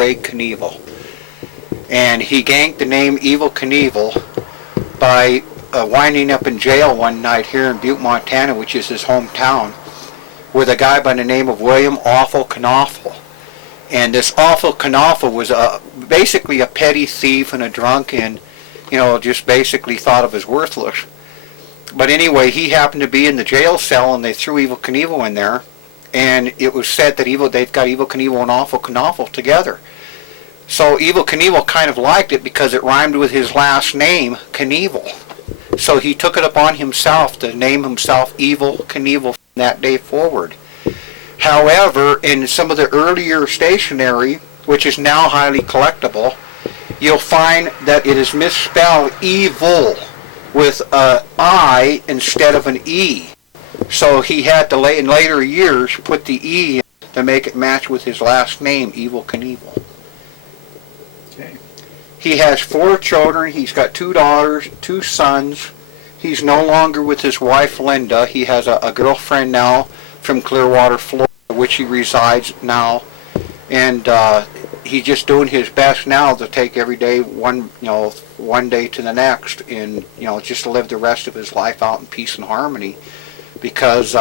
Craig Knievel. And he gained the name Evel Knievel by winding up in jail one night here in Butte, Montana, which is his hometown, with a guy by the name of William Awful Knievel. And this Awful Knievel was basically a petty thief and a drunk, and just basically thought of as worthless. But anyway, he happened to be in the jail cell, and they threw Evel Knievel in there, and it was said that they've got Evel Knievel and Awful Knievel together. So Evel Knievel kind of liked it because it rhymed with his last name, Knievel. So he took it upon himself to name himself Evel Knievel from that day forward. However, in some of the earlier stationery, which is now highly collectible, you'll find that it is misspelled evil with an I instead of an E. So he had to, in later years, put the E in to make it match with his last name, Evel Knievel. Okay. He has 4 children. He's got 2 daughters, 2 sons. He's no longer with his wife, Linda. He has a girlfriend now from Clearwater, Florida, which he resides now. And he's just doing his best now to take every day one day to the next, and just to live the rest of his life out in peace and harmony, because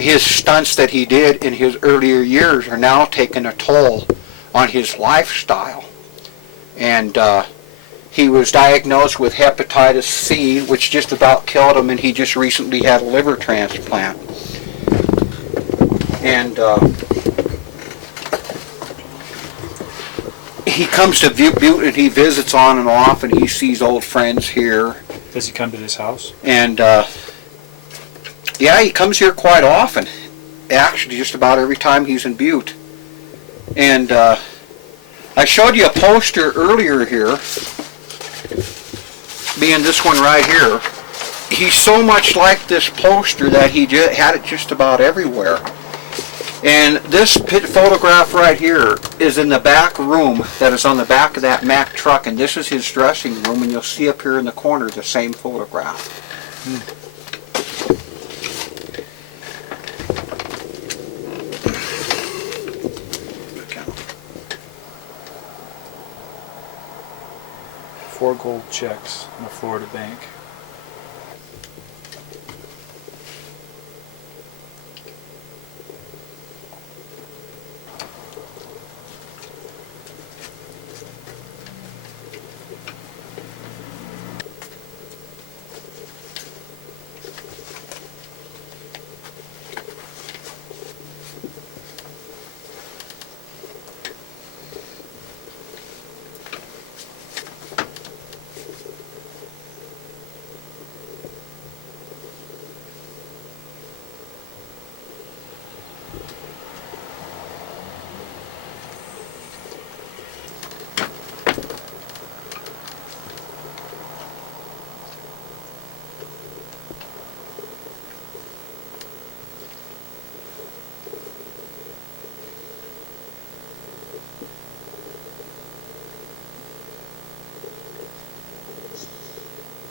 his stunts that he did in his earlier years are now taking a toll on his lifestyle. And he was diagnosed with hepatitis C, which just about killed him, and he just recently had a liver transplant. And he comes to Butte and he visits on and off, and he sees old friends here. Does he come to this house? And yeah, he comes here quite often. Actually, just about every time he's in Butte. And I showed you a poster earlier here, being this one right here. He's so much like this poster that he had it just about everywhere. And this photograph right here is in the back room that is on the back of that Mack truck, and this is his dressing room, and you'll see up here in the corner the same photograph. Four gold checks in a Florida bank.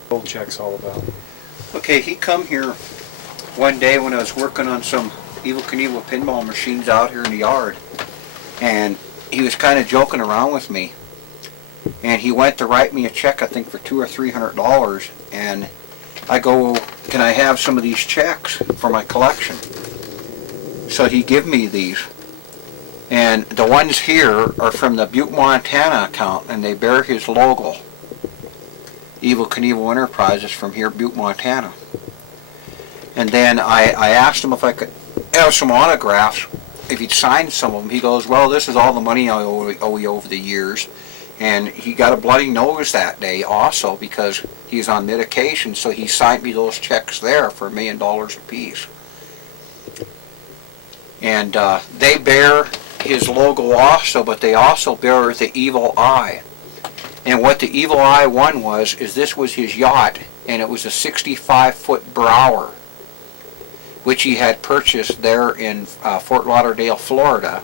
Gold checks all about. Okay, he come here one day when I was working on some Evel Knievel pinball machines out here in the yard, and he was kind of joking around with me, and he went to write me a check, I think for $200 or $300, and I go, can I have some of these checks for my collection? So he give me these, and the ones here are from the Butte, Montana account, and they bear his logo, Evel Knievel Enterprises, from here, Butte, Montana. And then I asked him if I could have some autographs, if he'd sign some of them. He goes, well, this is all the money I owe you over the years. And he got a bloody nose that day also because he was on medication, so he signed me those checks there for $1 million apiece. And they bear his logo also, but they also bear the evil eye. And what the evil eye one was, is this was his yacht, and it was a 65-foot Brower, which he had purchased there in Fort Lauderdale, Florida.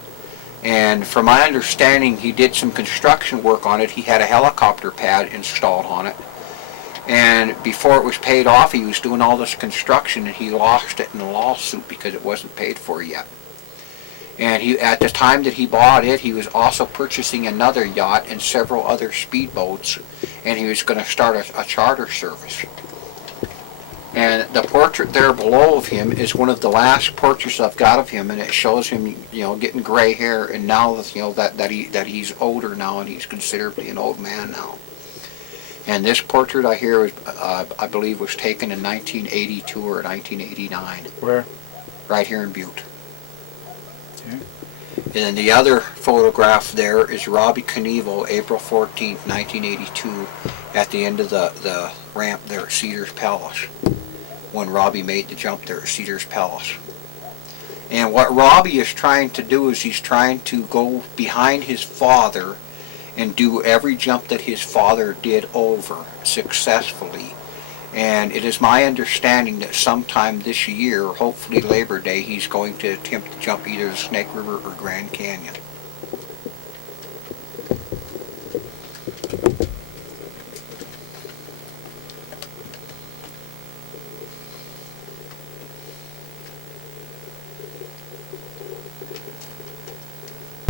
And from my understanding, he did some construction work on it. He had a helicopter pad installed on it. And before it was paid off, he was doing all this construction, and he lost it in a lawsuit because it wasn't paid for yet. And he, at the time that he bought it, he was also purchasing another yacht and several other speedboats, and he was going to start a charter service. And the portrait there below of him is one of the last portraits I've got of him, and it shows him, getting gray hair, and now that he's older now, and he's considerably an old man now. And this portrait I believe was taken in 1982 or 1989. Where? Right here in Butte. Okay. And then the other photograph there is Robbie Knievel, April 14th, 1982, at the end of the ramp there at Cedars Palace, when Robbie made the jump there at Cedars Palace. And what Robbie is trying to do is he's trying to go behind his father and do every jump that his father did over successfully. And it is my understanding that sometime this year, hopefully Labor Day, he's going to attempt to jump either the Snake River or Grand Canyon.